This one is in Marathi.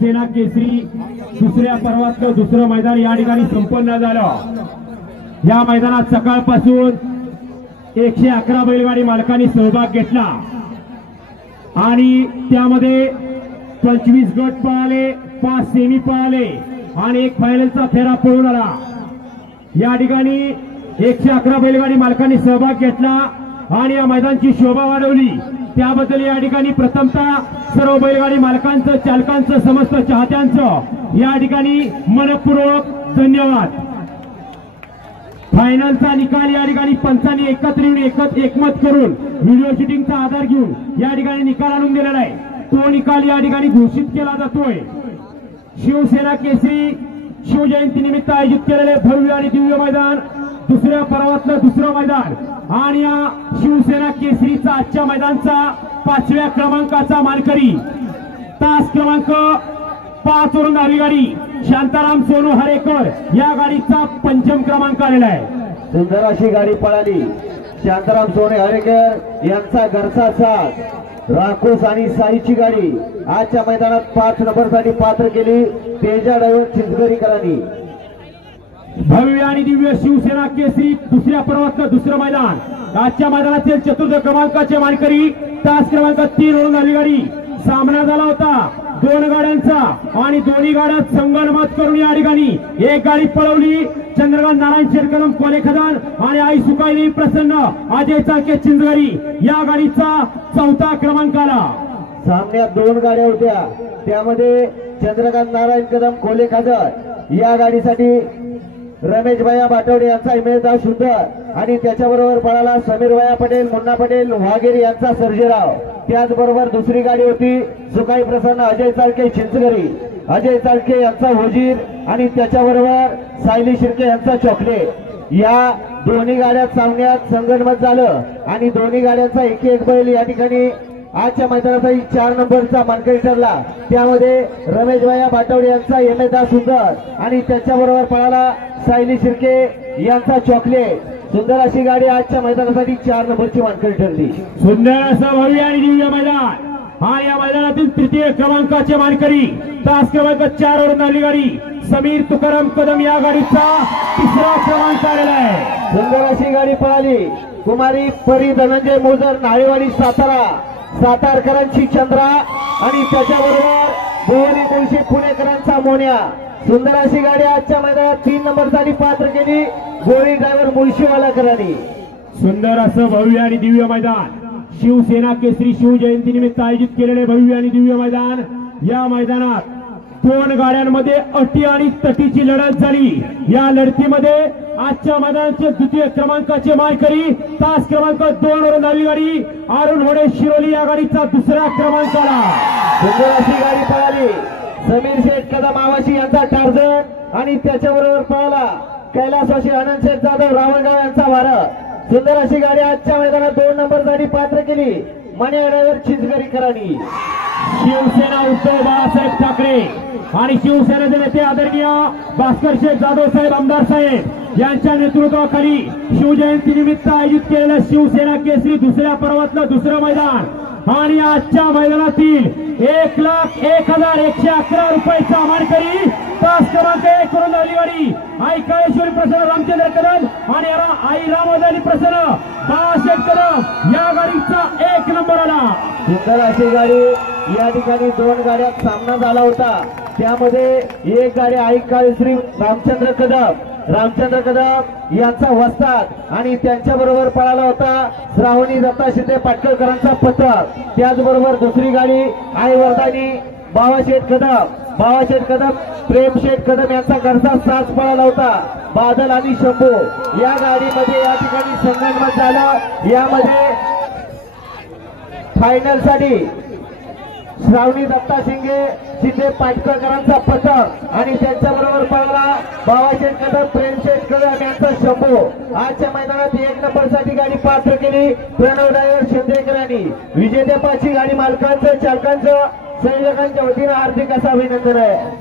सेना केसरी दुसऱ्या पर्वातलं दुसरं मैदान या ठिकाणी संपन्न झालं। या मैदानात सकाळपासून 111 बैलगाडी मालकांनी सहभाग घेतला आणि त्यामध्ये 25 गट पळाले, 5 सेमी पळाले आणि एक फायनलचा फेरा पळून आला। या ठिकाणी 111 बैलगाडी मालकांनी सहभाग घेतला आणि या मैदानाची शोभा वाढवली। त्याबद्दल या ठिकाणी प्रथमतः सर्व बैलगाडी मालकांचं, चालकांचं, समस्त चाहत्यांचं या ठिकाणी मनपूर्वक धन्यवाद। फायनलचा निकाल या ठिकाणी पंचांनी एकत्र येऊन एकमत करून व्हिडिओ शूटिंगचा आधार घेऊन या ठिकाणी निकाल आणून दिलेला आहे। तो निकाल या ठिकाणी घोषित केला जातोय। शिवसेना केसरी शिवजयंती निमित्त आयोजित केलेले भव्य आणि दिव्य मैदान, दुसऱ्या पर्वातलं दुसरं मैदान आणि या शिवसेना केसरीचा आजच्या मैदानचा 5व्या क्रमांकाचा मानकरी, तास क्रमांक 5 वरून आली गाडी शांताराम सोनू हरेकर, या गाडीचा 5म क्रमांक आलेला आहे। सुंदर अशी गाडी पळाली। शांताराम सोनू हरेकर यांचा घरचा साथ, राखोस आणि साईची गाडी आजच्या मैदानात 5 नंबरसाठी पात्र केली तेजा ड्रायव्हर चिंचगरीकरांनी। भव्य आणि दिव्य शिवसेना केसरी दुसऱ्या पर्वातलं दुसरं मैदान, आजच्या मैदानातील 4th क्रमांकाचे मानकरी, तास क्रमांक 3 वरून आली गाडी। सामना झाला होता 2 गाड्यांचा आणि दोन्ही गाड्यात संगनमत करून या ठिकाणी एक गाडी पळवली चंद्रकांत नारायण शेरकदम कोले खदान आणि आई सुकाई प्रसन्न अजय चाके चिंचगरी, या गाडीचा 4था क्रमांक आला। सामन्यात 2 गाड्या होत्या, त्यामध्ये चंद्रकांत नारायण कदम कोले खदान या गाडीसाठी रमेश भाया बाटवडे यांचा इमेदार सुंदर आणि त्याच्याबरोबर पळाला समीर भाया पटेल, मुन्ना पटेल, वाघेरी यांचा सर्जेराव। त्याचबरोबर दुसरी गाडी होती सुकाई प्रसन्न अजय चालके चिंचगरी, अजय चालके यांचा वजीर आणि त्याच्याबरोबर सायली शिर्के यांचा चॉकलेट। या दोन्ही गाड्यात सामन्यात संगनमत झालं आणि दोन्ही गाड्यांचा एक बैल या ठिकाणी आजच्या मैदानाचा 4 नंबरचा मानकरी ठरला। त्यामध्ये रमेश भाया बाटवडे यांचा इमेदार सुंदर आणि त्याच्याबरोबर पळाला सायली शिर्के यांचा चॉकलेट। सुंदर अशी गाडी आजच्या मैदानासाठी 4 नंबरची मानकरी ठरली। सुंदर असं भव्य आणि दिव्य मैदान आणि या मैदानातील 3य क्रमांकाचे मानकरी, तास क्रमांक 4 वरून आली गाडी समीर तुकाराम कदम, या गाडीचा 3रा क्रमांक आलेला आहे। सुंदर अशी गाडी पळाली। कुमारी परी धनंजय मोजर नाळेवाडी सातारा, सातारकरांची चंद्रा आणि त्याच्याबरोबर भुवनी मुळशी पुणेकरांचा मोन्या। सुंदर अशी गाडी आजच्या मैदानात 3 नंबरसाठी पात्र केली गोरी ड्रायव्हर मुळशीवालाकरांनी। सुंदर असं भव्य आणि दिव्य मैदान, शिवसेना केसरी शिवजयंती निमित्त आयोजित केलेले भव्य आणि दिव्य मैदान। या मैदानात 2 गाड्यांमध्ये अटी आणि तटीची लढत झाली। या लढतीमध्ये आजच्या मैदानाचे 2य क्रमांकाचे मानकरी, तास क्रमांक 2 वरून आली गाडी अरुण होडे शिरोली, या गाडीचा 2रा क्रमांक आला। सुंदर अशी गाडी पळाली। समीर शेठ कदम आवाशी यांचा टार्झन आणि त्याच्याबरोबर पळाला कैलासवासी आनंद शेठ जाधव रावणगाव यांचा भारत। सुंदर अशी गाडी आजच्या मैदानात 2 नंबरसाठी पात्र केली मन्या ड्रायव्हर चिंचगरीकरांनी। शिवसेना उद्धव बाळासाहेब ठाकरे आणि शिवसेनेचे नेते आदरणीय भास्कर शेठ जाधव साहेब, आमदार साहेब यांच्या नेतृत्वाखाली शिवजयंती निमित्त आयोजित केलेल्या शिवसेना केसरी दुसऱ्या पर्वातलं दुसरं मैदान आणि आजच्या मैदानातील 1,01,111 रुपयाचा मानकरी, तास क्रमांक 1 वरून आली गाडी आई काळेश्वरी प्रसन्न रामचंद्र कदम आणि आई रामोदानी प्रसन्न बाळासाहेब कदम, या गाडीचा 1 नंबर आला। सुंदर अशी गाडी या ठिकाणी 2 गाड्यात सामना झाला होता। त्यामध्ये एक गाडी आई काळेश्वरी रामचंद्र कदम यांचा वस्ताद आणि त्यांच्याबरोबर पळाला होता श्रावणी दत्ता शिंदे पाटकरकरांचा पथक। त्याचबरोबर दुसरी गाडी आई वर्धानी बाबाशेठ कदम प्रेमशेठ कदम यांचा घरचा साथ पळाला होता बादल आणि शंभू। या गाडीमध्ये या ठिकाणी संगनमत झालं। यामध्ये फायनल साठी श्रावणी दत्ता शिंदे पाटकरकरांचा पथक आणि त्यांच्याबरोबर पळाला बाबाशेठ कदम प्रेमशेठ कदम यांचा शंभू। आजच्या मैदानात 1 नंबरसाठी गाडी पात्र केली प्रणव ड्रायव्हर शिंदेकरांनी। विजेतेपाची गाडी मालकांचं, चालकांचं, संयोजकांच्या वतीनं हार्दिक असं अभिनंदन आहे।